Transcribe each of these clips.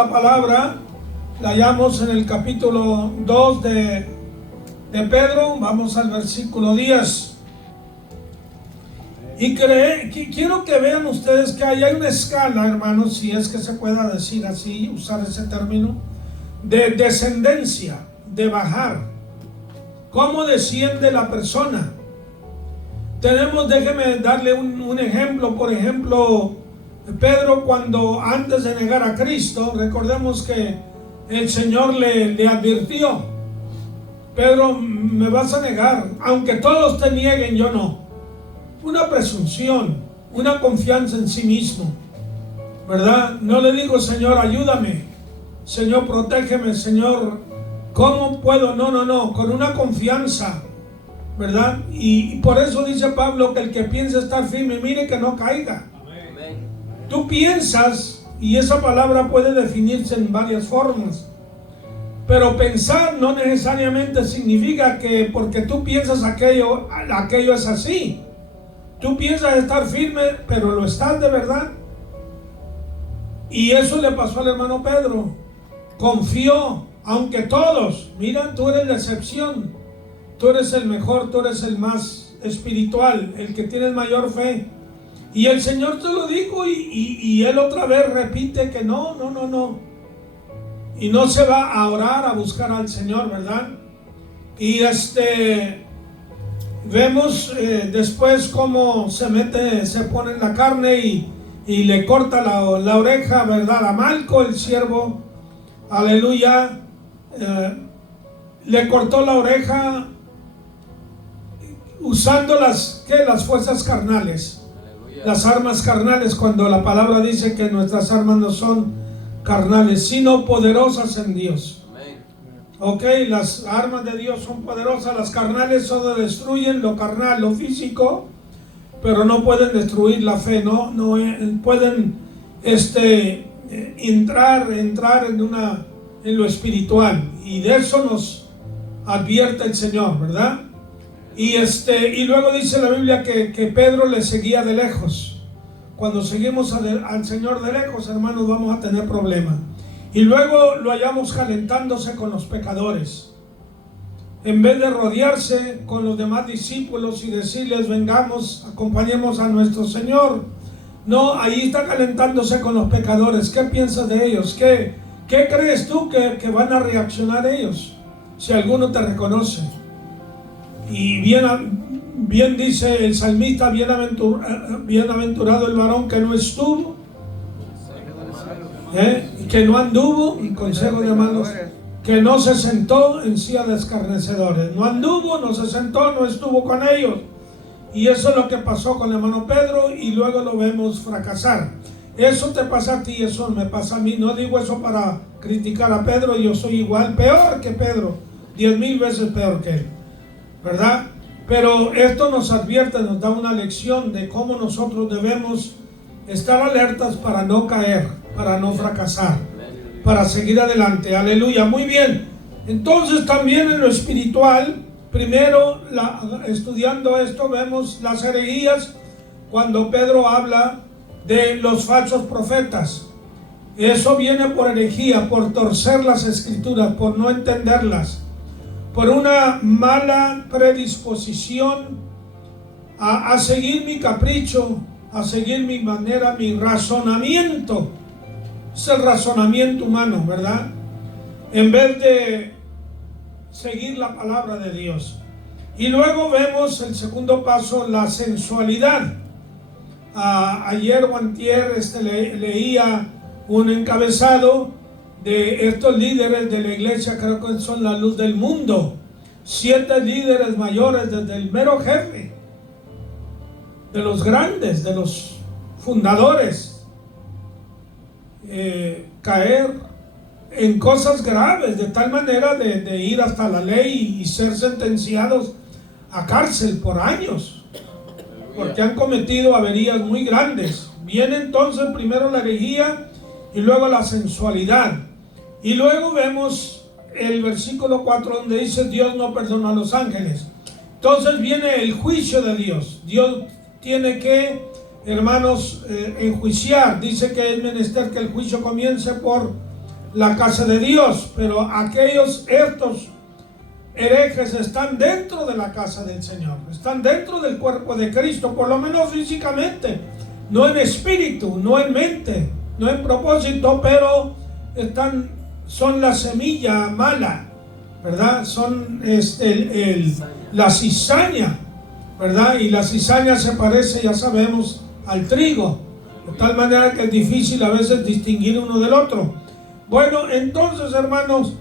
La palabra la hallamos en el capítulo 2 de Pedro. Vamos al versículo 10. Y quiero que vean ustedes que hay una escala, hermanos, si es que se pueda decir así, usar ese término, de descendencia, de bajar. ¿Cómo desciende la persona? Déjeme darle un ejemplo. Por ejemplo, Pedro, cuando antes de negar a Cristo, recordemos que el Señor le advirtió: Pedro, me vas a negar, aunque todos te nieguen, yo no. Una presunción, una confianza en sí mismo, ¿verdad? No le digo: Señor, ayúdame, Señor, protégeme, Señor, ¿cómo puedo? No, con una confianza, ¿verdad? Y por eso dice Pablo que el que piensa estar firme, mire que no caiga. Tú piensas, y esa palabra puede definirse en varias formas, pero pensar no necesariamente significa que porque tú piensas aquello es así. Tú piensas estar firme, pero lo estás de verdad. Y eso le pasó al hermano Pedro. Confió, aunque todos, mira, tú eres la excepción, tú eres el mejor, tú eres el más espiritual, el que tiene mayor fe. Y el Señor te lo dijo, y él otra vez repite que no. Y no se va a orar, a buscar al Señor, ¿verdad? Y vemos después cómo se pone en la carne y le corta la oreja, ¿verdad? A Malco, el siervo, aleluya, le cortó la oreja usando las fuerzas carnales. Las armas carnales, cuando la palabra dice que nuestras armas no son carnales, sino poderosas en Dios. Ok, las armas de Dios son poderosas. Las carnales solo destruyen lo carnal, lo físico, pero no pueden destruir la fe, no pueden entrar en lo espiritual, y de eso nos advierte el Señor, ¿verdad? Y luego dice la Biblia que Pedro le seguía de lejos. Cuando seguimos al Señor de lejos, hermanos, vamos a tener problemas. Y luego lo hallamos calentándose con los pecadores. En vez de rodearse con los demás discípulos y decirles: vengamos, acompañemos a nuestro Señor. No, ahí está calentándose con los pecadores. ¿Qué piensas de ellos? ¿Qué crees tú que van a reaccionar ellos si alguno te reconoce? Y bien dice el salmista: bienaventurado el varón que no estuvo, que no anduvo en consejo de malos, que no se sentó en silla de escarnecedores. No anduvo, no se sentó, no estuvo con ellos. Y eso es lo que pasó con el hermano Pedro, y luego lo vemos fracasar. Eso te pasa a ti, eso me pasa a mí. No digo eso para criticar a Pedro, yo soy igual, peor que Pedro, 10,000 veces peor que él, ¿verdad? Pero esto nos advierte, nos da una lección de cómo nosotros debemos estar alertas para no caer, para no fracasar, para seguir adelante. Aleluya, muy bien. Entonces también en lo espiritual, primero estudiando esto, vemos las herejías. Cuando Pedro habla de los falsos profetas, eso viene por herejía, por torcer las escrituras, por no entenderlas, por una mala predisposición a seguir mi capricho, a seguir mi manera, mi razonamiento. Es el razonamiento humano, ¿verdad? En vez de seguir la palabra de Dios. Y luego vemos el segundo paso, la sensualidad. Ayer o antier leía un encabezado de estos líderes de la iglesia, creo que son la luz del mundo. 7 líderes mayores, desde el mero jefe, de los grandes, de los fundadores, caer en cosas graves, de tal manera de ir hasta la ley y ser sentenciados a cárcel por años, porque han cometido averías muy grandes. Viene entonces primero la herejía y luego la sensualidad. Y luego vemos el versículo 4 donde dice: Dios no perdona a los ángeles. Entonces viene el juicio de Dios. Dios tiene que, hermanos, enjuiciar. Dice que es menester que el juicio comience por la casa de Dios, pero estos herejes están dentro de la casa del Señor, están dentro del cuerpo de Cristo, por lo menos físicamente, no en espíritu, no en mente, no en propósito, pero son la semilla mala, ¿verdad? Son la cizaña, ¿verdad? Y la cizaña se parece, ya sabemos, al trigo, de tal manera que es difícil a veces distinguir uno del otro. Bueno, entonces, hermanos,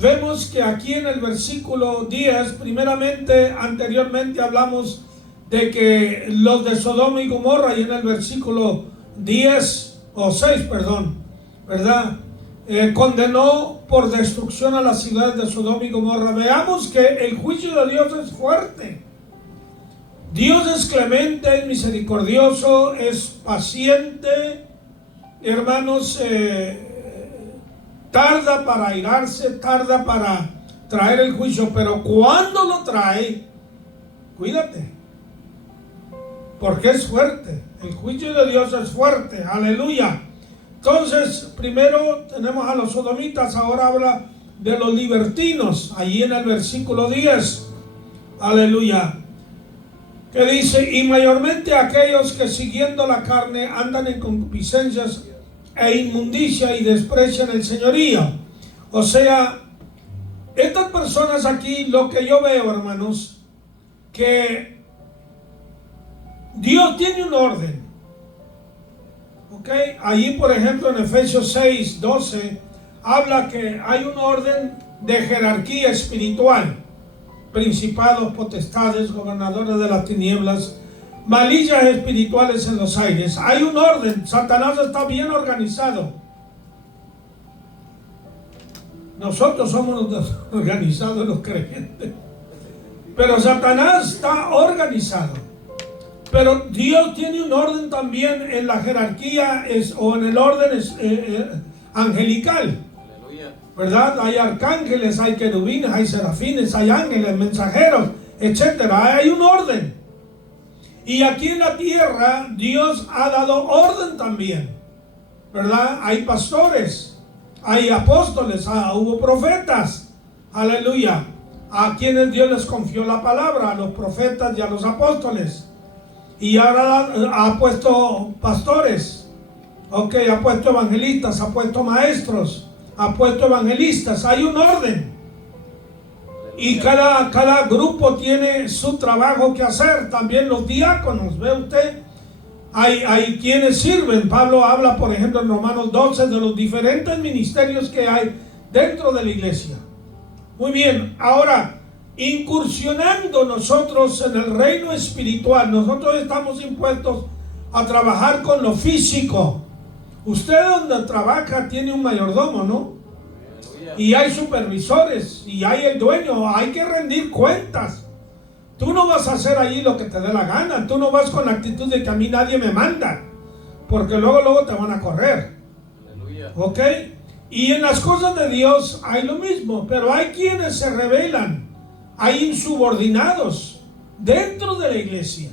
vemos que aquí en el versículo 10, primeramente, anteriormente hablamos de que los de Sodoma y Gomorra, y en el versículo 10 o 6, perdón, ¿verdad? Condenó por destrucción a las ciudades de Sodoma y Gomorra. Veamos que el juicio de Dios es fuerte. Dios es clemente, es misericordioso, es paciente, hermanos, tarda para airarse, tarda para traer el juicio, pero cuando lo trae, cuídate, porque es fuerte. El juicio de Dios es fuerte, aleluya. Entonces, primero tenemos a los sodomitas, ahora habla de los libertinos, allí en el versículo 10, aleluya, que dice: y mayormente aquellos que siguiendo la carne andan en concupiscencias e inmundicia y desprecian el señorío. O sea, estas personas aquí, lo que yo veo, hermanos, que Dios tiene un orden. ¿Ok? Allí, por ejemplo, en Efesios 6, 12, habla que hay un orden de jerarquía espiritual. Principados, potestades, gobernadores de las tinieblas, malillas espirituales en los aires. Hay un orden. Satanás está bien organizado. Nosotros somos los organizados, los creyentes. Pero Satanás está organizado. Pero Dios tiene un orden también en la jerarquía o en el orden angelical. ¿Verdad? Hay arcángeles, hay querubines, hay serafines, hay ángeles, mensajeros, etcétera. Hay un orden. Y aquí en la tierra Dios ha dado orden también, ¿verdad? Hay pastores, hay apóstoles, hubo profetas, aleluya, a quienes Dios les confió la palabra, a los profetas y a los apóstoles. Y ahora ha puesto pastores, ok, ha puesto evangelistas, ha puesto maestros, ha puesto evangelistas. Hay un orden. Y cada grupo tiene su trabajo que hacer. También los diáconos, ¿ve usted? Hay quienes sirven. Pablo habla, por ejemplo, en Romanos 12 de los diferentes ministerios que hay dentro de la iglesia. Muy bien, ahora, incursionando nosotros en el reino espiritual, nosotros estamos impuestos a trabajar con lo físico. Usted donde trabaja tiene un mayordomo, ¿no? Y hay supervisores, y hay el dueño, hay que rendir cuentas. Tú no vas a hacer allí lo que te dé la gana, tú no vas con la actitud de que a mí nadie me manda, porque luego te van a correr. Aleluya. ¿Ok? Y en las cosas de Dios hay lo mismo, pero hay quienes se rebelan, hay insubordinados dentro de la iglesia.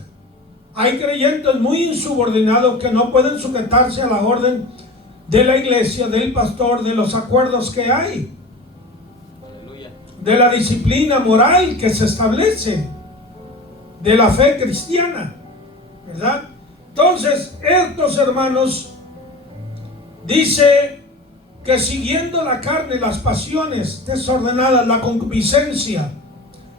Hay creyentes muy insubordinados que no pueden sujetarse a la orden de la iglesia, del pastor, de los acuerdos que hay, de la disciplina moral que se establece, de la fe cristiana, ¿verdad? Entonces, estos hermanos, dice que siguiendo la carne, las pasiones desordenadas, la concupiscencia,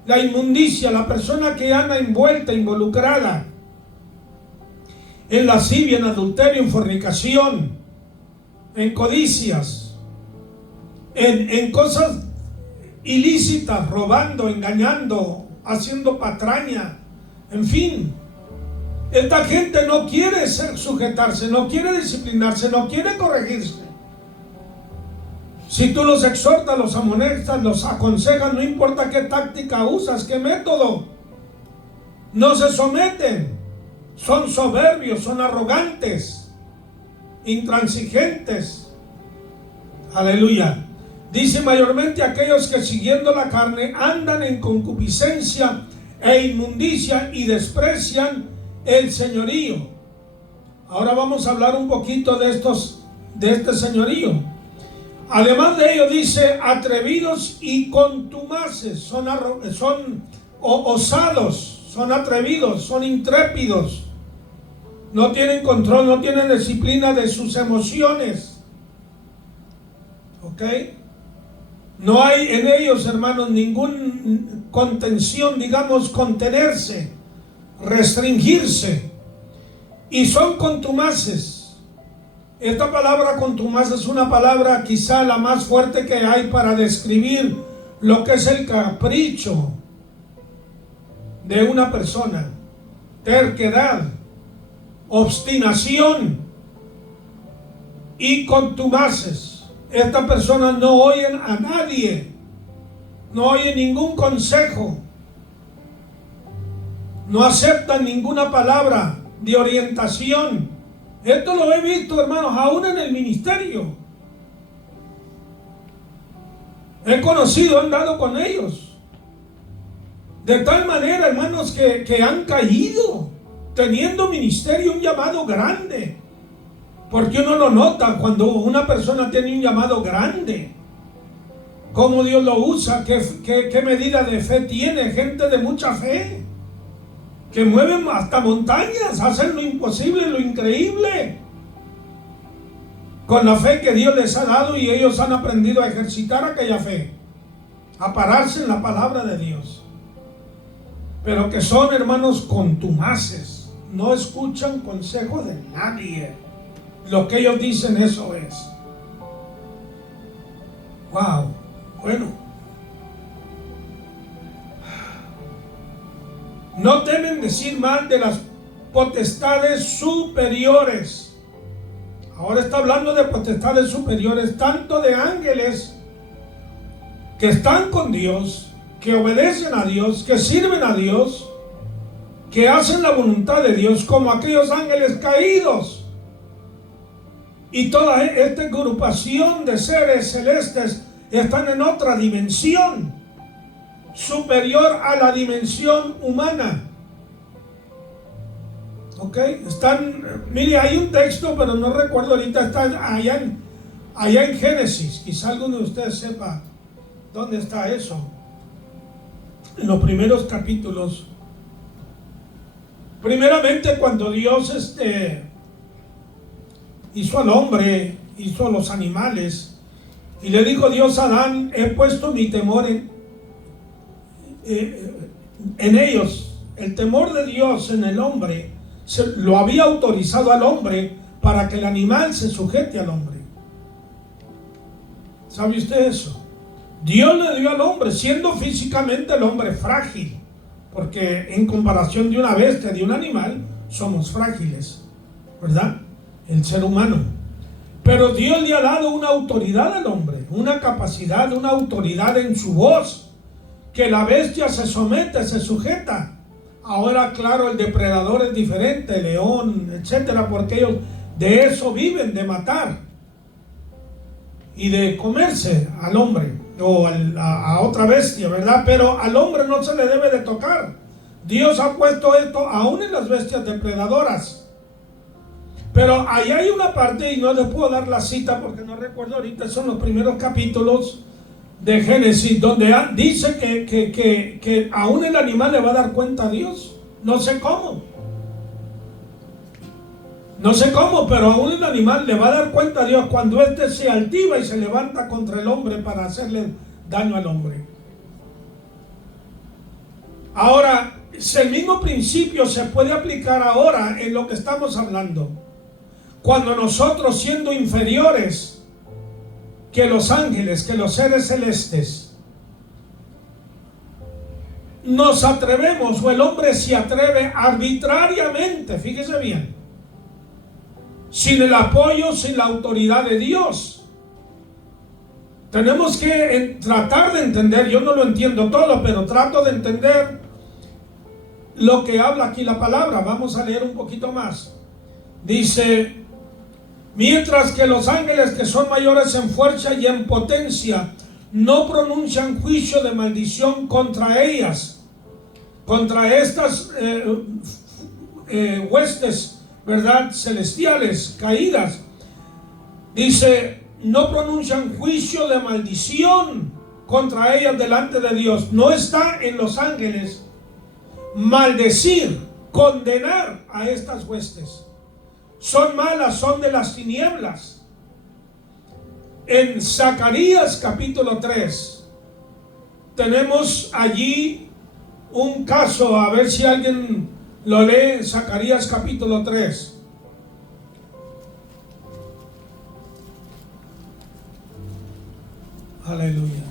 la inmundicia, la persona que anda envuelta, involucrada en lascivia, en adulterio, en fornicación, en codicias, en cosas ilícitas, robando, engañando, haciendo patraña, en fin. Esta gente no quiere sujetarse, no quiere disciplinarse, no quiere corregirse. Si tú los exhortas, los amonestas, los aconsejas, no importa qué táctica usas, qué método, no se someten. Son soberbios, son arrogantes, intransigentes. Aleluya. Dice mayormente aquellos que siguiendo la carne andan en concupiscencia e inmundicia y desprecian el señorío. Ahora vamos a hablar un poquito de estos de este señorío. Además de ello dice atrevidos y contumaces, son osados, son atrevidos, son intrépidos, no tienen control, no tienen disciplina de sus emociones. ¿Ok? No hay en ellos, hermanos, ningún contención, digamos, contenerse, restringirse, y son contumaces. Esta palabra contumaz es una palabra quizá la más fuerte que hay para describir lo que es el capricho de una persona, terquedad, obstinación y contumaces. Estas personas no oyen a nadie, no oyen ningún consejo, no aceptan ninguna palabra de orientación. Esto lo he visto, hermanos, aún en el ministerio. He conocido, he andado con ellos. De tal manera, hermanos, que han caído, teniendo ministerio, un llamado grande. Porque uno lo nota cuando una persona tiene un llamado grande. Cómo Dios lo usa, qué medida de fe tiene, gente de mucha fe, que mueven hasta montañas, hacen lo imposible, lo increíble, con la fe que Dios les ha dado, y ellos han aprendido a ejercitar aquella fe, a pararse en la palabra de Dios. Pero que son, hermanos, contumaces, no escuchan consejo de nadie. Lo que ellos dicen, eso es. Wow, bueno. No temen decir mal de las potestades superiores. Ahora está hablando de potestades superiores, tanto de ángeles que están con Dios, que obedecen a Dios, que sirven a Dios, que hacen la voluntad de Dios, como aquellos ángeles caídos. Y toda esta agrupación de seres celestes están en otra dimensión, superior a la dimensión humana. Ok, están, mire, hay un texto, pero no recuerdo ahorita, está allá en Génesis. Quizá alguno de ustedes sepa dónde está eso. En los primeros capítulos. Primeramente, cuando Dios hizo al hombre, hizo a los animales, y le dijo Dios a Adán: he puesto mi temor en ellos. El temor de Dios en el hombre lo había autorizado al hombre para que el animal se sujete al hombre. ¿Sabe usted eso? Dios le dio al hombre, siendo físicamente el hombre frágil, porque en comparación de una bestia, de un animal, somos frágiles, ¿verdad? El ser humano. Pero Dios le ha dado una autoridad al hombre, una capacidad, una autoridad en su voz, que la bestia se somete, se sujeta. Ahora, claro, el depredador es diferente, el león, etcétera, porque ellos de eso viven, de matar y de comerse al hombre o a otra bestia, ¿verdad? Pero al hombre no se le debe de tocar. Dios ha puesto esto aún en las bestias depredadoras. Pero ahí hay una parte, y no les puedo dar la cita porque no recuerdo ahorita, son los primeros capítulos de Génesis, donde dice que aún el animal le va a dar cuenta a Dios. No sé cómo, pero aún el animal le va a dar cuenta a Dios cuando éste se altiva y se levanta contra el hombre para hacerle daño al hombre. Ahora, el mismo principio se puede aplicar ahora en lo que estamos hablando. Cuando nosotros, siendo inferiores que los ángeles, que los seres celestes, nos atrevemos, o el hombre se atreve arbitrariamente, fíjese bien, sin el apoyo, sin la autoridad de Dios. Tenemos que tratar de entender, yo no lo entiendo todo, pero trato de entender lo que habla aquí la palabra. Vamos a leer un poquito más. Dice: mientras que los ángeles, que son mayores en fuerza y en potencia, no pronuncian juicio de maldición contra ellas, contra estas huestes, ¿verdad?, celestiales caídas. Dice, no pronuncian juicio de maldición contra ellas delante de Dios. No está en los ángeles maldecir, condenar a estas huestes. Son malas, son de las tinieblas. En Zacarías capítulo 3 tenemos allí un caso, a ver si alguien lo lee, Zacarías capítulo 3. Aleluya.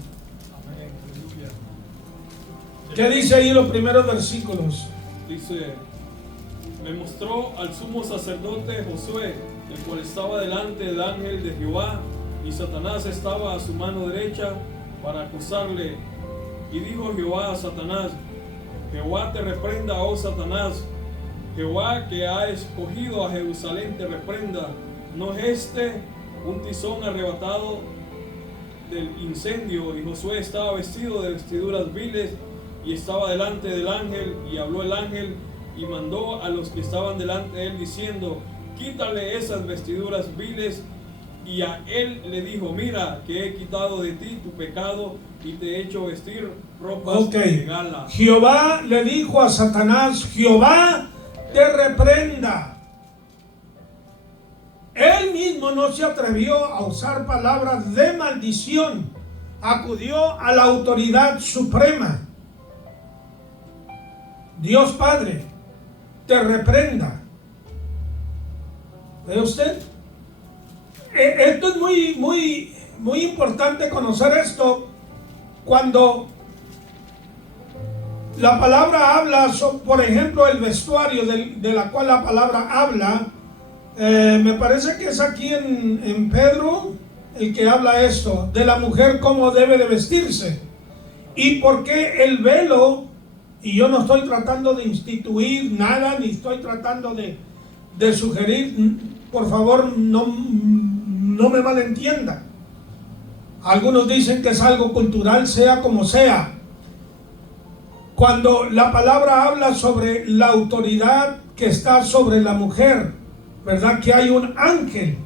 ¿Qué dice ahí los primeros versículos? Dice, me mostró al sumo sacerdote Josué, el cual estaba delante del ángel de Jehová, y Satanás estaba a su mano derecha para acusarle. Y dijo Jehová a Satanás, Jehová te reprenda, oh Satanás, Jehová que ha escogido a Jerusalén te reprenda. ¿No es este un tizón arrebatado del incendio? Y Josué estaba vestido de vestiduras viles y estaba delante del ángel, y habló el ángel y mandó a los que estaban delante de él diciendo, quítale esas vestiduras viles. Y a él le dijo, mira que he quitado de ti tu pecado y te he hecho vestir ropas de gala. Jehová le dijo a Satanás, Jehová te reprenda. Él mismo no se atrevió a usar palabras de maldición. Acudió a la autoridad suprema. Dios Padre, te reprenda. ¿Ve usted? Esto es muy importante conocer esto. Cuando la palabra habla, por ejemplo, el vestuario de la cual la palabra habla, me parece que es aquí en Pedro el que habla esto, de la mujer cómo debe de vestirse. Y por qué el velo, y yo no estoy tratando de instituir nada, ni estoy tratando de sugerir, por favor no me malentienda. Algunos dicen que es algo cultural, sea como sea. Cuando la palabra habla sobre la autoridad que está sobre la mujer, ¿verdad? Que hay un ángel,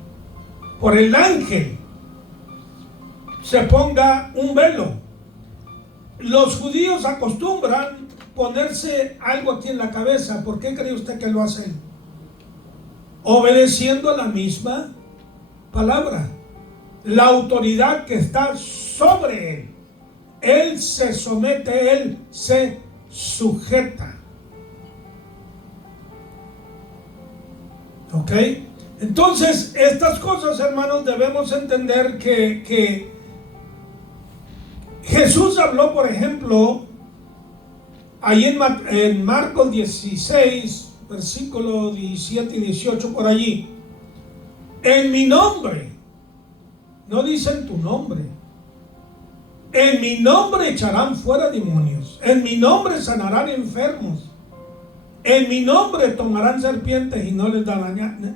por el ángel se ponga un velo. Los judíos acostumbran ponerse algo aquí en la cabeza. ¿Por qué cree usted que lo hacen? Obedeciendo a la misma palabra, la autoridad que está sobre él. Él se somete, él se sujeta. ¿Ok? Entonces, estas cosas, hermanos, debemos entender que Jesús habló, por ejemplo, ahí en Marcos 16, versículo 17 y 18, por allí. En mi nombre, no dicen tu nombre. En mi nombre echarán fuera demonios. En mi nombre sanarán enfermos. En mi nombre tomarán serpientes y no les darán daño.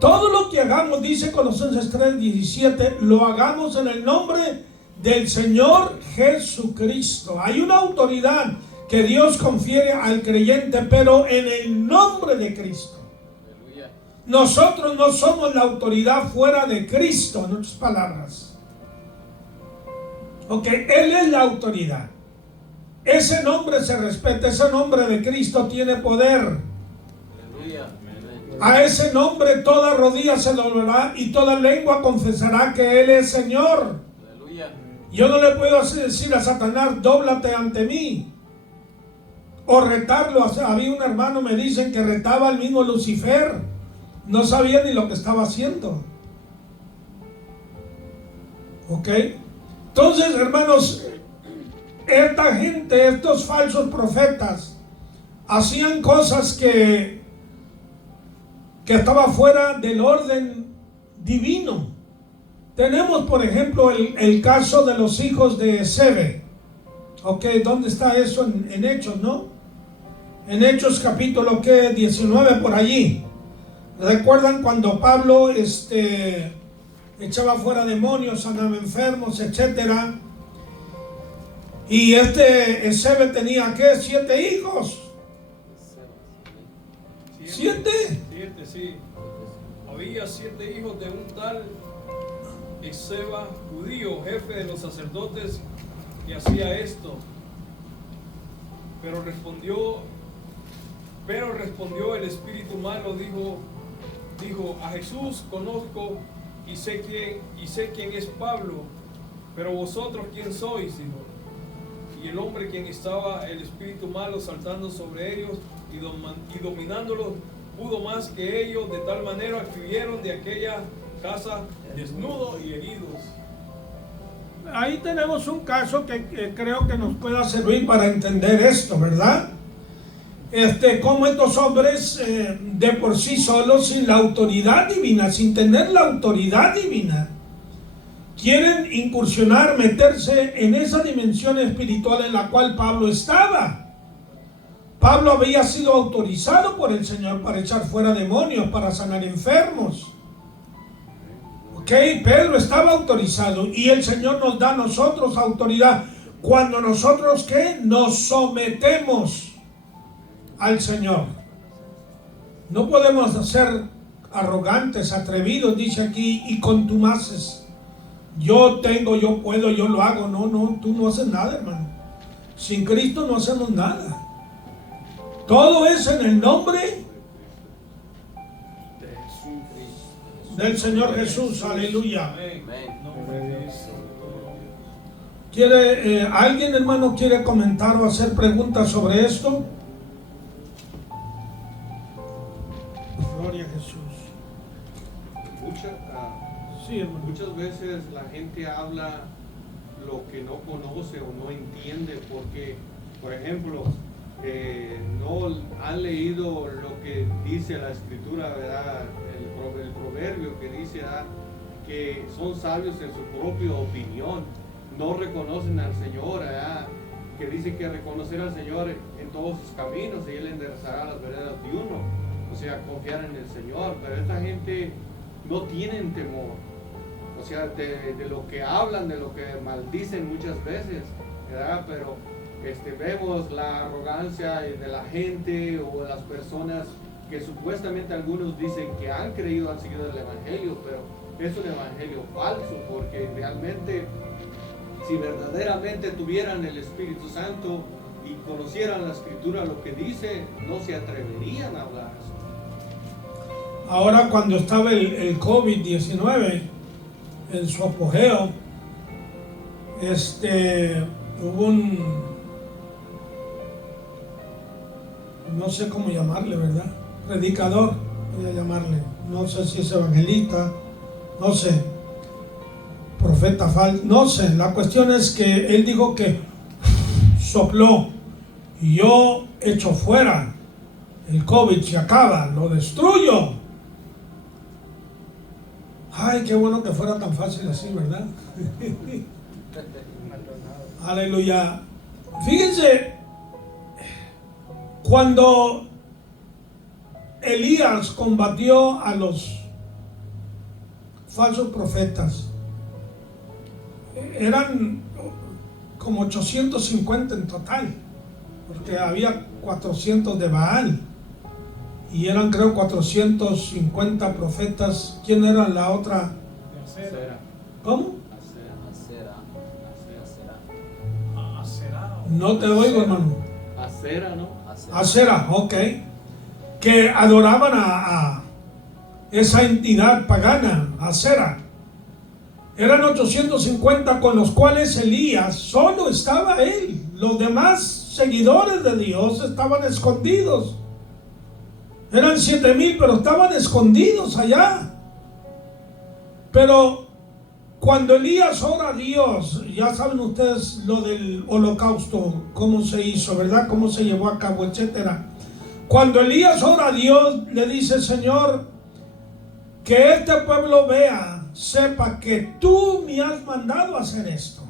Todo lo que hagamos, dice Colosenses 3:17, lo hagamos en el nombre del Señor Jesucristo. Hay una autoridad que Dios confiere al creyente, pero en el nombre de Cristo. Aleluya. Nosotros no somos la autoridad fuera de Cristo, en otras palabras. Ok, Él es la autoridad. Ese nombre se respeta, ese nombre de Cristo tiene poder. Aleluya. A ese nombre toda rodilla se doblará y toda lengua confesará que Él es Señor. Aleluya. Yo no le puedo decir a Satanás, dóblate ante mí, o retarlo. Había un hermano, me dicen, que retaba al mismo Lucifer. No sabía ni lo que estaba haciendo. ¿Ok? Entonces, hermanos, esta gente, estos falsos profetas, hacían cosas que estaba fuera del orden divino. Tenemos, por ejemplo, el caso de los hijos de Sebe. Ok, ¿dónde está eso? En Hechos, ¿no? En Hechos capítulo 19, por allí. ¿Recuerdan cuando Pablo echaba fuera demonios, sanaba enfermos, etcétera? Y Sebe tenía, ¿qué? 7 hijos. 7. 7, sí. había 7 hijos de un tal Esceva, judío, jefe de los sacerdotes, que hacía esto. Pero respondió el espíritu malo, dijo, a Jesús conozco y sé quién es Pablo, pero vosotros quién sois, dijo. Y el hombre quien estaba el espíritu malo saltando sobre ellos y dominándolos, pudo más que ellos, de tal manera que huyeron de aquella casa desnudos y heridos. Ahí tenemos un caso que creo que nos pueda servir para entender esto, ¿verdad? Cómo estos hombres de por sí solos, sin la autoridad divina, sin tener la autoridad divina, quieren incursionar, meterse en esa dimensión espiritual en la cual Pablo estaba. Pablo había sido autorizado por el Señor para echar fuera demonios, para sanar enfermos. Ok, Pedro estaba autorizado y el Señor nos da a nosotros autoridad cuando nosotros ¿qué? Nos sometemos al Señor. No podemos ser arrogantes, atrevidos, dice aquí, y contumaces. Yo puedo, yo lo hago. No, tú no haces nada, hermano. Sin Cristo no hacemos nada. Todo es en el nombre del Señor Jesús. Aleluya. ¿Alguien, hermano, quiere comentar o hacer preguntas sobre esto? Gloria a Jesús. Muchas veces la gente habla lo que no conoce o no entiende, porque, por ejemplo, no han leído lo que dice la Escritura, ¿verdad? El proverbio que dice, ¿verdad?, que son sabios en su propia opinión, no reconocen al Señor, ¿verdad?, que dice que reconocer al Señor en todos sus caminos y Él enderezará las veredas de uno, o sea, confiar en el Señor. Pero esta gente no tienen temor, o sea, de lo que hablan, de lo que maldicen muchas veces, ¿verdad? Pero vemos la arrogancia de la gente o de las personas que supuestamente algunos dicen que han creído, han seguido el Evangelio, pero es un Evangelio falso, porque realmente, si verdaderamente tuvieran el Espíritu Santo y conocieran la Escritura, lo que dice, no se atreverían a hablar eso. Ahora, cuando estaba el COVID-19 en su apogeo, hubo no sé cómo llamarle, ¿verdad? Predicador, voy a llamarle. No sé si es evangelista, no sé, profeta falso, no sé. La cuestión es que él dijo que sopló y yo echo fuera. El COVID se acaba, lo destruyo. Ay, qué bueno que fuera tan fácil así, ¿verdad? Aleluya. Fíjense, cuando Elías combatió a los falsos profetas, eran como 850 en total, porque había 400 de Baal y eran, creo, 450 profetas. ¿Quién era la otra? Acera. ¿Cómo? Acera. No te oigo, hermano. Acera, ¿no? Acera, ok. Que adoraban a esa entidad pagana, Acera. Eran 850 con los cuales Elías, solo estaba él. Los demás seguidores de Dios estaban escondidos. Eran 7,000, pero estaban escondidos allá. Pero cuando Elías ora a Dios, ya saben ustedes lo del holocausto, cómo se hizo, ¿verdad? Cómo se llevó a cabo, etcétera. Cuando Elías ora a Dios, le dice: Señor, que este pueblo vea, sepa que tú me has mandado a hacer esto.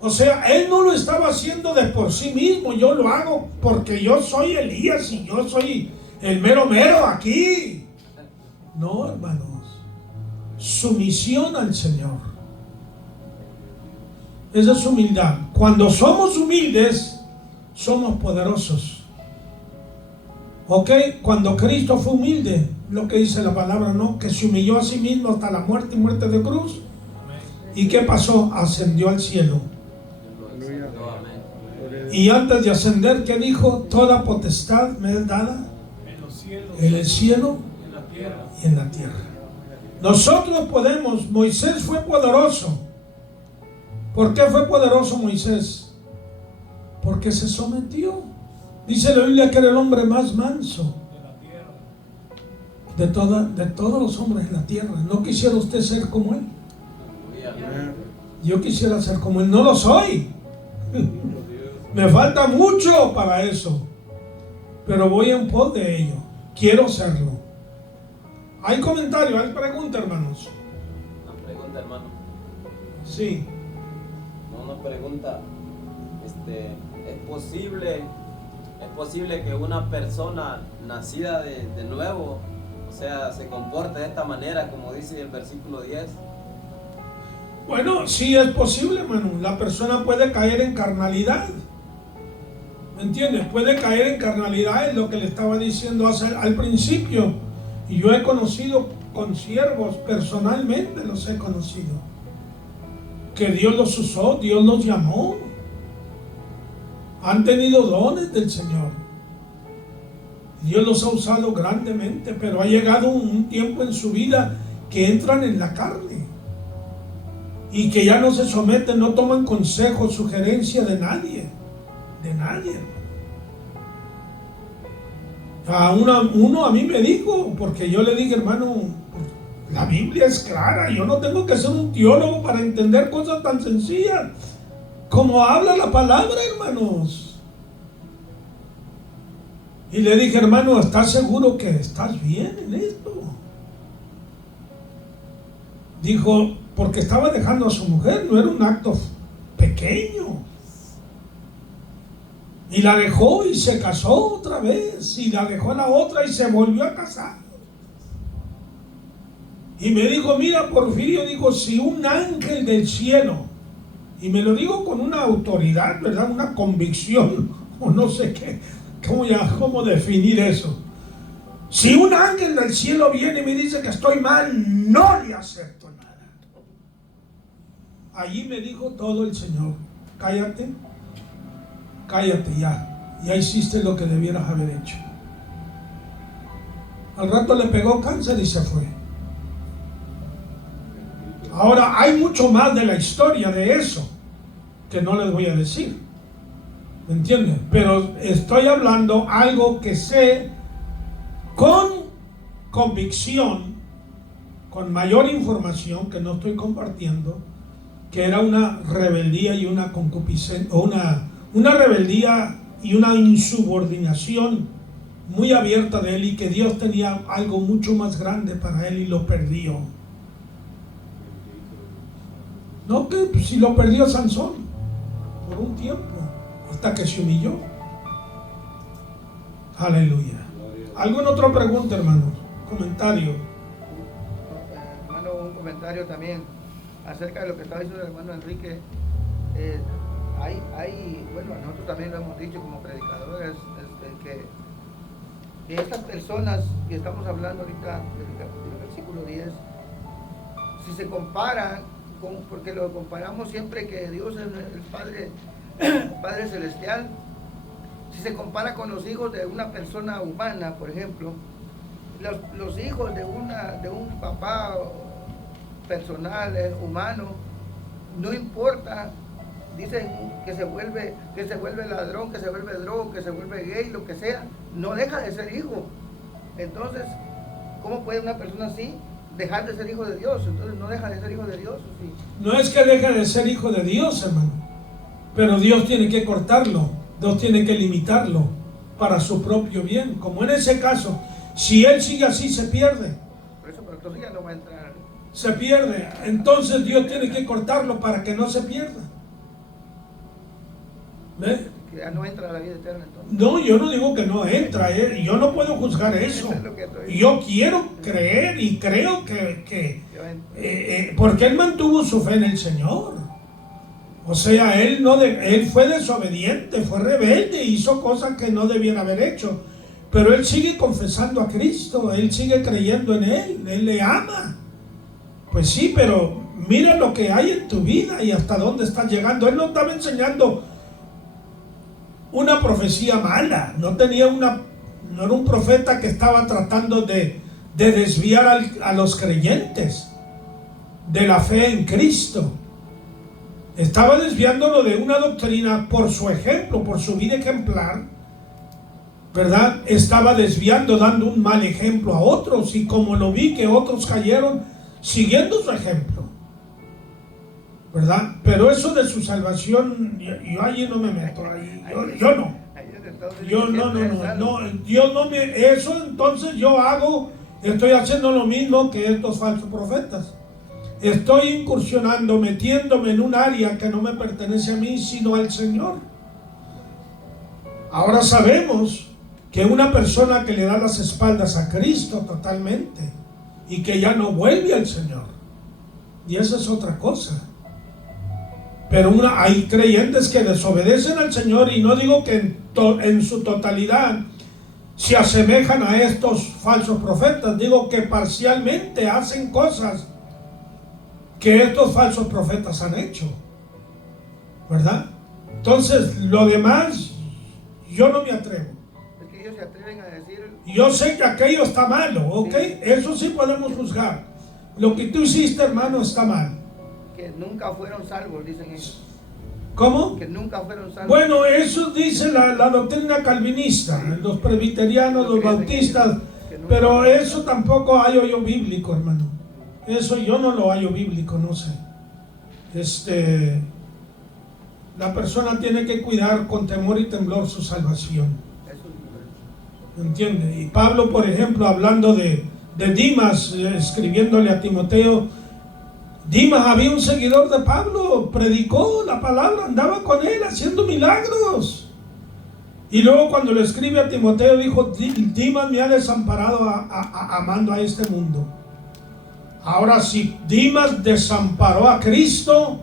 O sea, él no lo estaba haciendo de por sí mismo. Yo lo hago porque yo soy Elías y yo soy el mero mero aquí. No, hermanos. Sumisión al Señor. Esa es humildad. Cuando somos humildes, somos poderosos. Ok, cuando Cristo fue humilde, lo que dice la palabra, ¿no? Que se humilló a sí mismo hasta la muerte y muerte de cruz. ¿Y qué pasó? Ascendió al cielo. Y antes de ascender, ¿qué dijo? Toda potestad me es dada en el cielo y en la tierra. Nosotros podemos. Moisés fue poderoso. ¿Por qué fue poderoso Moisés? Porque se sometió. Dice la Biblia que era el hombre más manso de todos los hombres en la tierra. ¿No quisiera usted ser como él? Yo quisiera ser como él. No lo soy. Me falta mucho para eso, pero voy en pos de ello. Quiero serlo. ¿Hay comentario? ¿Hay pregunta, hermanos? Una pregunta, hermano. Sí. Una pregunta. ¿Es posible que una persona nacida de nuevo, o sea, se comporte de esta manera, como dice el versículo 10? Bueno, sí es posible, hermano. La persona puede caer en carnalidad. ¿Me entiendes? Puede caer en carnalidad, es lo que le estaba diciendo al principio. Y yo he conocido consiervos, personalmente los he conocido, que Dios los usó, Dios los llamó. Han tenido dones del Señor. Dios los ha usado grandemente, pero ha llegado un tiempo en su vida que entran en la carne y que ya no se someten, no toman consejo, sugerencia de nadie. De nadie. Uno a mí me dijo, porque yo le dije, hermano, la Biblia es clara, yo no tengo que ser un teólogo para entender cosas tan sencillas como habla la palabra, hermanos. Y le dije, hermano, ¿estás seguro que estás bien en esto? Dijo, porque estaba dejando a su mujer, no era un acto pequeño. Y la dejó y se casó otra vez, y la dejó a la otra y se volvió a casar. Y me dijo, mira, Porfirio, dijo, si un ángel del cielo, y me lo digo con una autoridad, ¿verdad? Una convicción, o no sé qué, cómo definir eso. Si un ángel del cielo viene y me dice que estoy mal, no le acepto nada. Allí me dijo todo el Señor, cállate ya hiciste lo que debieras haber hecho. Al rato le pegó cáncer y se fue. Ahora hay mucho más de la historia de eso que no les voy a decir, ¿me entienden? Pero estoy hablando algo que sé con convicción, con mayor información que no estoy compartiendo, que era una rebeldía y una concupiscencia, una rebeldía y una insubordinación muy abierta de él, y que Dios tenía algo mucho más grande para él y lo perdió. No, que si lo perdió Sansón por un tiempo, hasta que se humilló. Aleluya. ¿Alguna otra pregunta, hermano? ¿Comentario? Hermano, un comentario también acerca de lo que estaba diciendo el hermano Enrique. Bueno, nosotros también lo hemos dicho como predicadores, que estas personas que estamos hablando ahorita del versículo 10, si se comparan, porque lo comparamos siempre que Dios es el Padre Celestial, si se compara con los hijos de una persona humana, por ejemplo, los hijos de un papá personal, humano, no importa. Dicen que se vuelve ladrón, que se vuelve drogo, que se vuelve gay, lo que sea, no deja de ser hijo. Entonces, ¿cómo puede una persona así dejar de ser hijo de Dios? Entonces, ¿no deja de ser hijo de Dios? ¿Sí? No es que deje de ser hijo de Dios, hermano, pero Dios tiene que cortarlo, Dios tiene que limitarlo para su propio bien. Como en ese caso, si él sigue así, se pierde. Por eso, pero entonces ya no va a entrar. Se pierde. Entonces Dios tiene que cortarlo para que no se pierda. ¿Ve? Que ya no entra a la vida eterna entonces. No, yo no digo que no entra, yo no puedo juzgar eso. Yo quiero creer y creo que porque él mantuvo su fe en el Señor. O sea, él fue desobediente, fue rebelde, hizo cosas que no debiera haber hecho. pero él sigue confesando a Cristo, él sigue creyendo en él le ama. Pues sí, pero mira lo que hay en tu vida y hasta dónde estás llegando. Él no estaba enseñando una profecía mala, no era un profeta que estaba tratando de desviar a los creyentes de la fe en Cristo. Estaba desviándolo de una doctrina por su ejemplo, por su vida ejemplar, ¿verdad? Estaba desviando, dando un mal ejemplo a otros, y como lo vi que otros cayeron siguiendo su ejemplo, ¿verdad? Pero eso de su salvación, yo allí no me meto, yo no. Eso entonces estoy haciendo lo mismo que estos falsos profetas. Estoy incursionando, metiéndome en un área que no me pertenece a mí, sino al Señor. Ahora sabemos que una persona que le da las espaldas a Cristo totalmente y que ya no vuelve al Señor, y esa es otra cosa. Pero hay creyentes que desobedecen al Señor, y no digo que en su totalidad se asemejan a estos falsos profetas, digo que parcialmente hacen cosas que estos falsos profetas han hecho, ¿verdad? Entonces, lo demás, yo no me atrevo. Es que ellos se atreven a decir... Yo sé que aquello está malo, ¿ok? Sí. Eso sí podemos juzgar. Lo que tú hiciste, hermano, está mal. Que nunca fueron salvos, dicen ellos. ¿Cómo? Que nunca fueron salvos. Bueno, eso dice la doctrina calvinista, los presbiterianos, los bautistas, pero eso tampoco hallo yo bíblico, hermano. Eso yo no lo hallo bíblico, no sé. La persona tiene que cuidar con temor y temblor su salvación. ¿Entiende? Y Pablo, por ejemplo, hablando de Dimas, escribiéndole a Timoteo, Dimas había un seguidor de Pablo, predicó la palabra, andaba con él haciendo milagros. Y luego cuando le escribe a Timoteo dijo, Dimas me ha desamparado amando a este mundo. Ahora, si Dimas desamparó a Cristo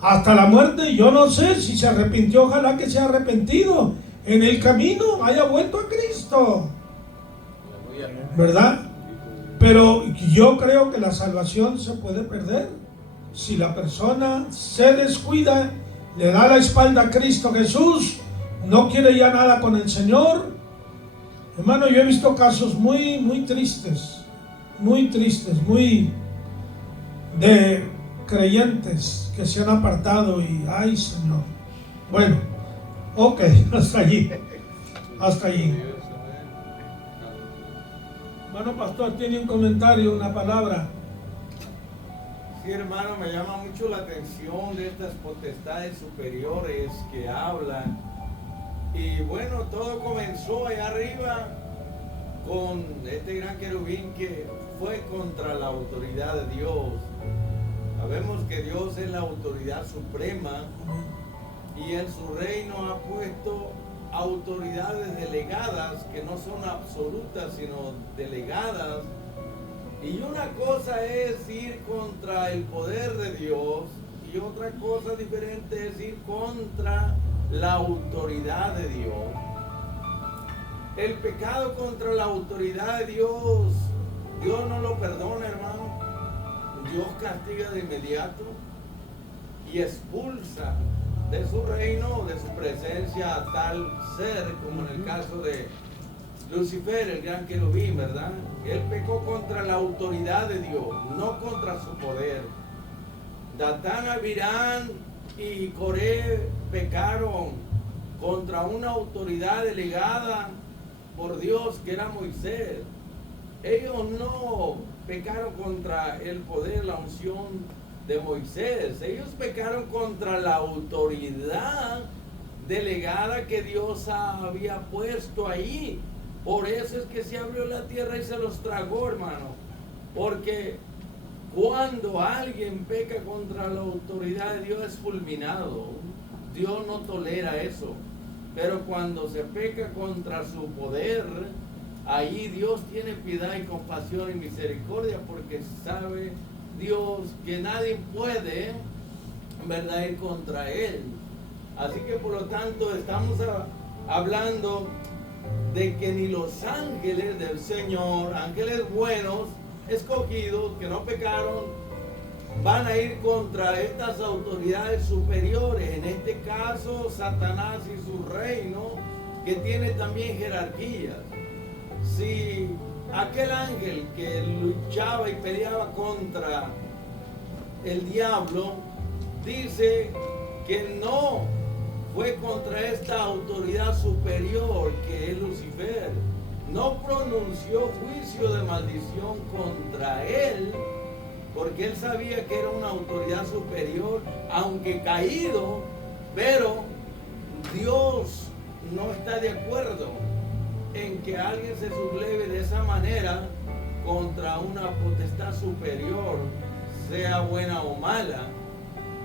hasta la muerte, yo no sé si se arrepintió, ojalá que se haya arrepentido en el camino, haya vuelto a Cristo, ¿verdad? Pero yo creo que la salvación se puede perder si la persona se descuida, le da la espalda a Cristo Jesús, no quiere ya nada con el Señor. Hermano, yo he visto casos muy, muy tristes, muy de creyentes que se han apartado y ay, Señor. Bueno, ok, hasta allí. Hermano pastor, ¿tiene un comentario, una palabra? Sí, hermano, me llama mucho la atención de estas potestades superiores que hablan. Y bueno, todo comenzó allá arriba con este gran querubín que fue contra la autoridad de Dios. Sabemos que Dios es la autoridad suprema y en su reino ha puesto autoridades delegadas que no son absolutas sino delegadas, y una cosa es ir contra el poder de Dios y otra cosa diferente es ir contra la autoridad de Dios. El pecado contra la autoridad de Dios no lo perdona, hermano. Dios castiga de inmediato y expulsa de su reino, de su presencia a tal ser, como en el caso de Lucifer, el gran querubín, ¿verdad? Él pecó contra la autoridad de Dios, no contra su poder. Datán, Abirán y Coré pecaron contra una autoridad delegada por Dios, que era Moisés. Ellos no pecaron contra el poder, la unción de Moisés. Ellos pecaron contra la autoridad delegada que Dios había puesto ahí. Por eso es que se abrió la tierra y se los tragó, hermano. Porque cuando alguien peca contra la autoridad de Dios es fulminado. Dios no tolera eso. Pero cuando se peca contra su poder, ahí Dios tiene piedad y compasión y misericordia, porque sabe Dios que nadie puede, ¿verdad?, ir contra Él. Así que por lo tanto estamos hablando de que ni los ángeles del Señor, ángeles buenos, escogidos, que no pecaron, van a ir contra estas autoridades superiores, en este caso Satanás y su reino, que tiene también jerarquías. Si aquel ángel que luchaba y peleaba contra el diablo dice que no fue contra esta autoridad superior que es Lucifer, no pronunció juicio de maldición contra él, porque él sabía que era una autoridad superior, aunque caído, pero Dios no está de acuerdo en que alguien se subleve de esa manera contra una potestad superior, sea buena o mala,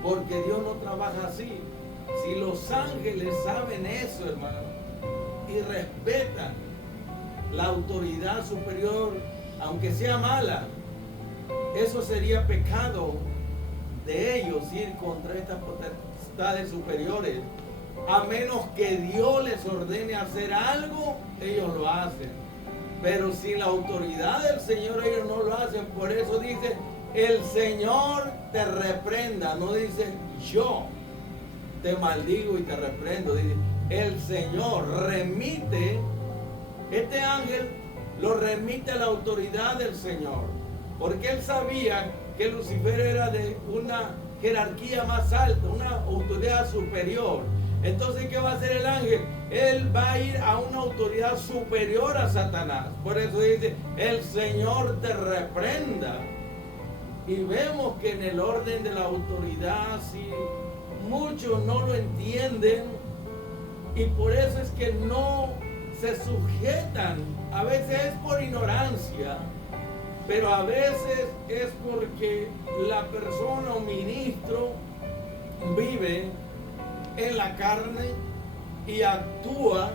porque Dios no trabaja así. Si los ángeles saben eso, hermano, y respetan la autoridad superior, aunque sea mala, eso sería pecado de ellos ir contra estas potestades superiores. A menos que Dios les ordene hacer algo, ellos lo hacen. Pero sin la autoridad del Señor ellos no lo hacen. Por eso dice, el Señor te reprenda. No dice, yo te maldigo y te reprendo. Dice, el Señor remite, este ángel lo remite a la autoridad del Señor. Porque él sabía que Lucifer era de una jerarquía más alta, una autoridad superior. Entonces, ¿qué va a hacer el ángel? Él va a ir a una autoridad superior a Satanás. Por eso dice, el Señor te reprenda. Y vemos que en el orden de la autoridad, si muchos no lo entienden, y por eso es que no se sujetan. A veces es por ignorancia, pero a veces es porque la persona o ministro vive en la carne y actúa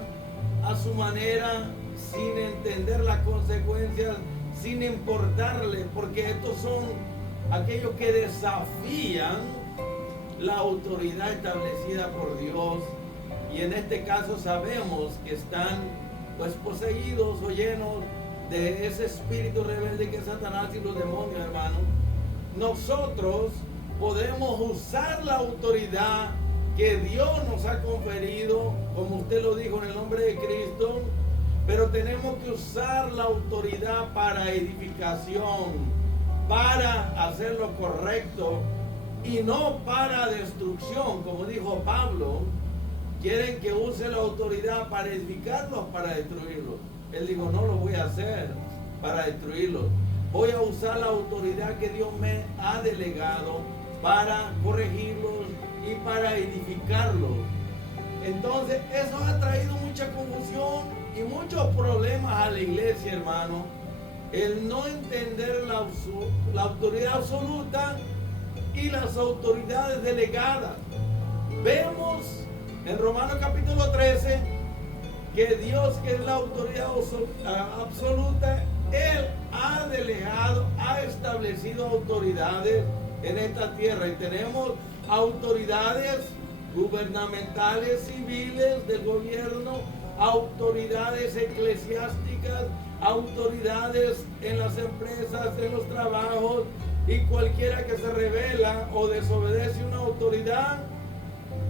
a su manera sin entender las consecuencias, sin importarle, porque estos son aquellos que desafían la autoridad establecida por Dios, y en este caso sabemos que están pues poseídos o llenos de ese espíritu rebelde que es Satanás y los demonios, hermano. Nosotros podemos usar la autoridad que Dios nos ha conferido, como usted lo dijo, en el nombre de Cristo, pero tenemos que usar la autoridad para edificación, para hacer lo correcto y no para destrucción, como dijo Pablo. Quieren que use la autoridad para edificarlos, para destruirlos. Él dijo, no lo voy a hacer para destruirlos. Voy a usar la autoridad que Dios me ha delegado para corregirlos y para edificarlos. Entonces, eso ha traído mucha confusión y muchos problemas a la iglesia, hermano. El no entender la autoridad absoluta y las autoridades delegadas. Vemos en Romanos capítulo 13 que Dios, que es la autoridad absoluta, Él ha delegado, ha establecido autoridades en esta tierra, y tenemos autoridades gubernamentales, civiles, del gobierno, autoridades eclesiásticas, autoridades en las empresas, en los trabajos, y cualquiera que se rebela o desobedece una autoridad,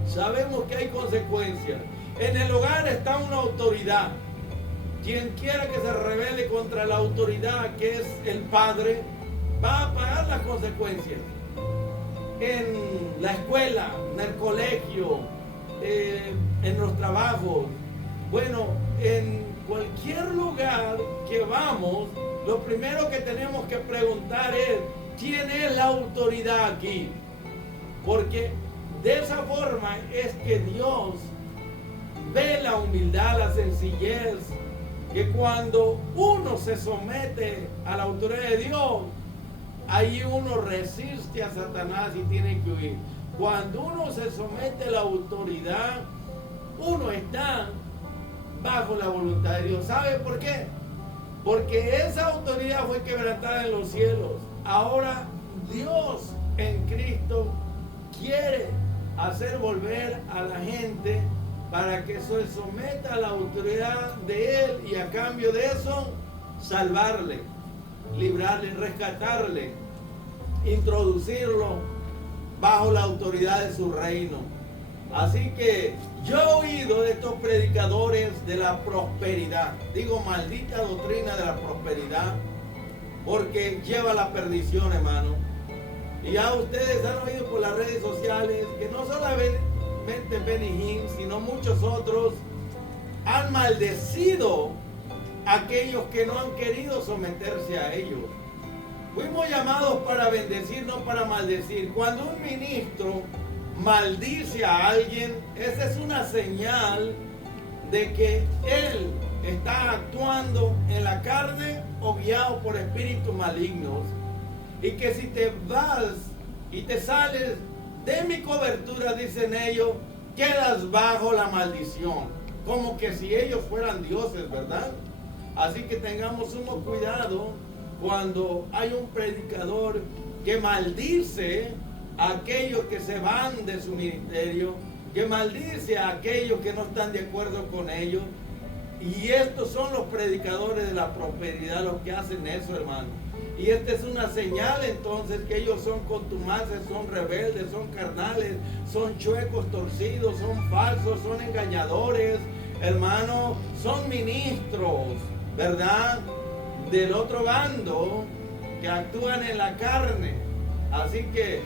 sabemos que hay consecuencias. En el hogar está una autoridad. Quien quiera que se rebele contra la autoridad que es el padre, va a pagar las consecuencias. En la escuela, en el colegio, en los trabajos, bueno, en cualquier lugar que vamos, lo primero que tenemos que preguntar es, ¿quién es la autoridad aquí? Porque de esa forma es que Dios ve la humildad, la sencillez, que cuando uno se somete a la autoridad de Dios, ahí uno resiste a Satanás y tiene que huir. Cuando uno se somete a la autoridad, uno está bajo la voluntad de Dios. ¿Sabe por qué? Porque esa autoridad fue quebrantada en los cielos. Ahora Dios en Cristo quiere hacer volver a la gente para que se someta a la autoridad de él y a cambio de eso, salvarle, librarle, rescatarle, introducirlo bajo la autoridad de su reino. Así que yo he oído de estos predicadores de la prosperidad, digo maldita doctrina de la prosperidad, porque lleva a la perdición, hermano. Y ya ustedes han oído por las redes sociales que no solamente Benny Hinn, sino muchos otros han maldecido a aquellos que no han querido someterse a ellos. Fuimos llamados para bendecir, no para maldecir. Cuando un ministro maldice a alguien, esa es una señal de que él está actuando en la carne o guiado por espíritus malignos, y que si te vas y te sales de mi cobertura, dicen ellos, quedas bajo la maldición, como que si ellos fueran dioses, ¿verdad? Así que tengamos sumo cuidado cuando hay un predicador que maldice a aquellos que se van de su ministerio, que maldice a aquellos que no están de acuerdo con ellos. Y estos son los predicadores de la prosperidad, los que hacen eso, hermano. Y esta es una señal entonces que ellos son contumaces, son rebeldes, son carnales, son chuecos, torcidos, son falsos, son engañadores, hermano, son ministros, ¿verdad?, del otro bando, que actúan en la carne. Así que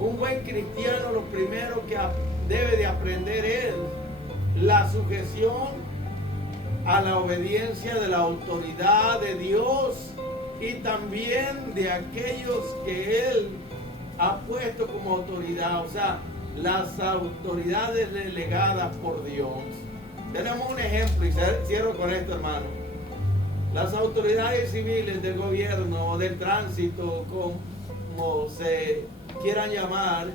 un buen cristiano lo primero que debe de aprender es la sujeción a la obediencia de la autoridad de Dios y también de aquellos que Él ha puesto como autoridad, o sea, las autoridades delegadas por Dios. Tenemos un ejemplo y cierro con esto, hermano. Las autoridades civiles del gobierno o del tránsito, como se quieran llamar,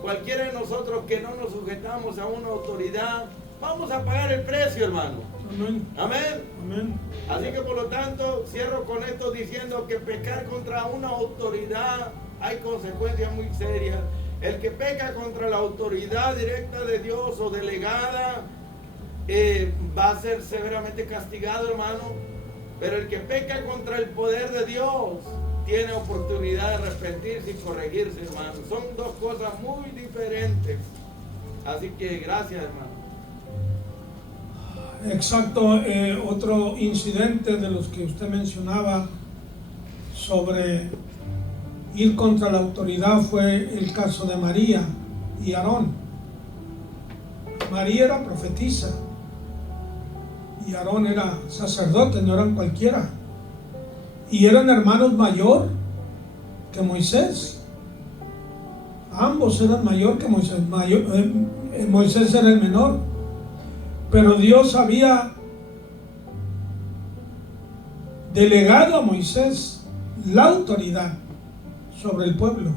cualquiera de nosotros que no nos sujetamos a una autoridad, vamos a pagar el precio, hermano. Amén. Amén. Amén. Así que por lo tanto, cierro con esto diciendo que pecar contra una autoridad hay consecuencias muy serias. El que peca contra la autoridad directa de Dios o delegada va a ser severamente castigado, hermano. Pero el que peca contra el poder de Dios tiene oportunidad de arrepentirse y corregirse, hermano. Son dos cosas muy diferentes. Así que gracias, hermano. Exacto. Otro incidente de los que usted mencionaba sobre ir contra la autoridad fue el caso de María y Aarón. María era profetisa y Aarón era sacerdote, no eran cualquiera, y eran hermanos mayor que Moisés. Ambos eran mayor que Moisés. Moisés era el menor, pero Dios había delegado a Moisés la autoridad sobre el pueblo.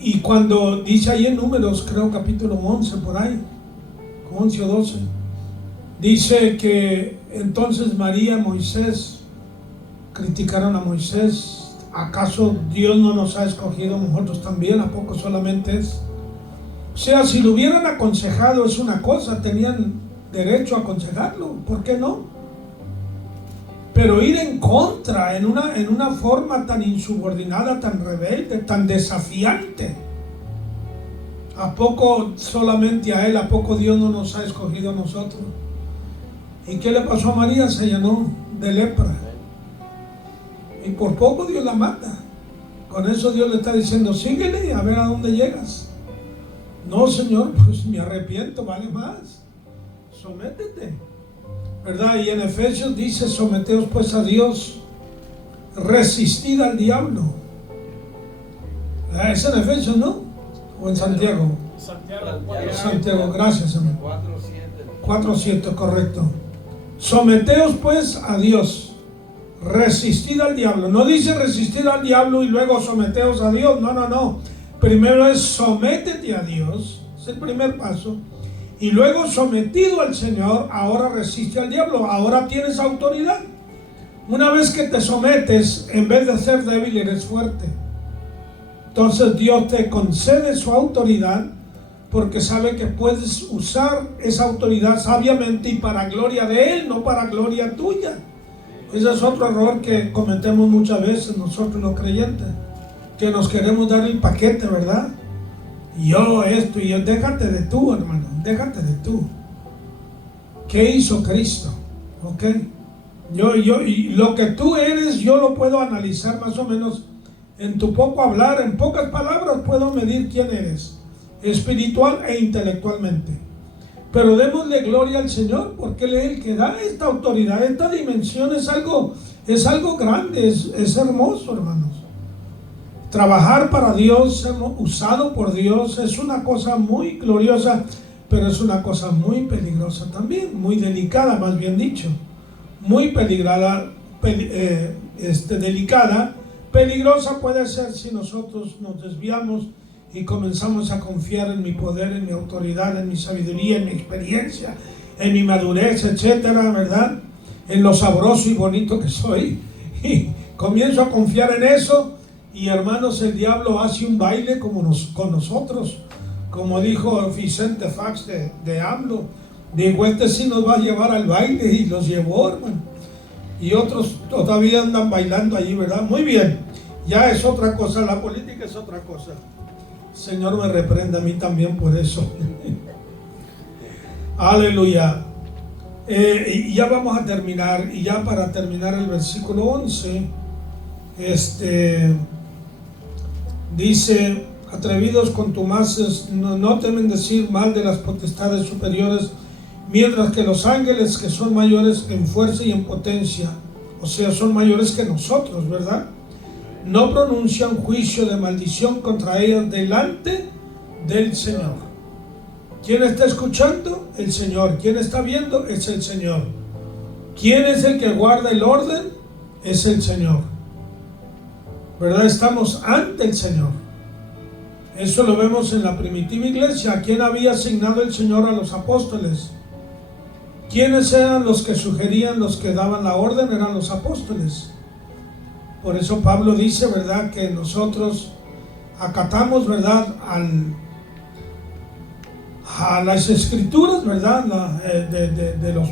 Y cuando dice ahí en Números, creo capítulo 11 por ahí, 11 o 12, dice que entonces María y Moisés criticaron a Moisés. ¿Acaso Dios no nos ha escogido nosotros también? ¿A poco solamente es? O sea, si lo hubieran aconsejado es una cosa, tenían derecho a aconsejarlo, ¿por qué no? Pero ir en contra, en una forma tan insubordinada, tan rebelde, tan desafiante, ¿a poco solamente a Él, a poco Dios no nos ha escogido a nosotros? ¿Y qué le pasó a María? Se llenó de lepra. Y por poco Dios la mata. Con eso Dios le está diciendo, síguele a ver a dónde llegas. No, Señor, pues me arrepiento, vale más. Sométete, ¿verdad? Y en Efesios dice, someteos pues a Dios, resistid al diablo. Es en Efesios, ¿no? ¿O en Santiago? Santiago, gracias, hermano. 4:7, correcto. Someteos pues a Dios, resistid al diablo. No dice resistir al diablo y luego someteos a Dios, no. Primero es sométete a Dios, es el primer paso, y luego sometido al Señor, ahora resiste al diablo, ahora tienes autoridad. Una vez que te sometes, en vez de ser débil, eres fuerte. Entonces Dios te concede su autoridad porque sabe que puedes usar esa autoridad sabiamente y para gloria de Él, no para gloria tuya. Ese es otro error que cometemos muchas veces nosotros los creyentes, que nos queremos dar el paquete, ¿verdad? Yo esto y yo, déjate de tú, hermano, déjate de tú. ¿Qué hizo Cristo? ¿Ok? Y lo que tú eres, yo lo puedo analizar más o menos en tu poco hablar, en pocas palabras puedo medir quién eres, espiritual e intelectualmente. Pero démosle gloria al Señor, porque Él es el que da esta autoridad, esta dimensión es algo grande, es hermoso, hermanos. Trabajar para Dios, ser usado por Dios, es una cosa muy gloriosa, pero es una cosa muy peligrosa también, muy delicada, más bien dicho. Muy delicada, peligrosa puede ser si nosotros nos desviamos y comenzamos a confiar en mi poder, en mi autoridad, en mi sabiduría, en mi experiencia, en mi madurez, etcétera, ¿verdad? En lo sabroso y bonito que soy. Y comienzo a confiar en eso y, hermanos, el diablo hace un baile con nosotros. Como dijo Vicente Fox de AMLO, dijo, este sí nos va a llevar al baile, y los llevó, hermano. Y otros todavía andan bailando allí, ¿verdad? Muy bien, ya es otra cosa, la política es otra cosa. Señor me reprenda a mí también por eso. Aleluya. Y ya vamos a terminar, y ya para terminar el versículo 11, dice, atrevidos contumaces, no temen decir mal de las potestades superiores, mientras que los ángeles que son mayores en fuerza y en potencia, o sea, son mayores que nosotros, ¿verdad? No pronuncian juicio de maldición contra ellos delante del Señor. ¿Quién está escuchando? El Señor. ¿Quién está viendo? Es el Señor. ¿Quién es el que guarda el orden? Es el Señor. ¿Verdad? Estamos ante el Señor. Eso lo vemos en la primitiva iglesia. ¿A quién había asignado el Señor a los apóstoles? ¿Quiénes eran los que sugerían, los que daban la orden? Eran los apóstoles. Por eso Pablo dice, ¿verdad?, que nosotros acatamos, ¿verdad?, a las escrituras, ¿verdad?, de los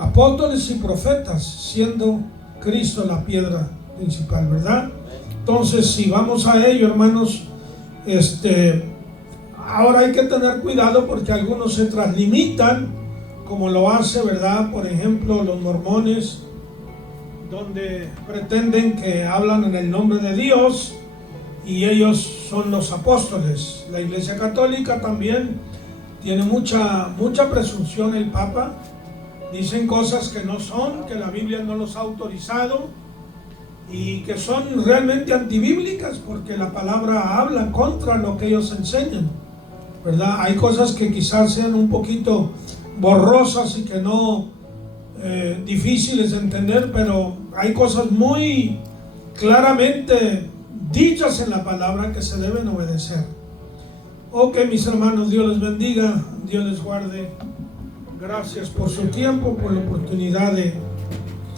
apóstoles y profetas, siendo Cristo la piedra principal, ¿verdad? Entonces, si vamos a ello, hermanos, ahora hay que tener cuidado porque algunos se translimitan, como lo hace, ¿verdad?, por ejemplo, los mormones, donde pretenden que hablan en el nombre de Dios y ellos son los apóstoles. La Iglesia Católica también tiene mucha presunción. El Papa dicen cosas que no son, que la Biblia no los ha autorizado y que son realmente antibíblicas, porque la palabra habla contra lo que ellos enseñan, ¿verdad? Hay cosas que quizás sean un poquito borrosas y que no difíciles de entender, pero hay cosas muy claramente dichas en la palabra que se deben obedecer. Ok, mis hermanos, Dios les bendiga, Dios les guarde. Gracias por su tiempo, por la oportunidad de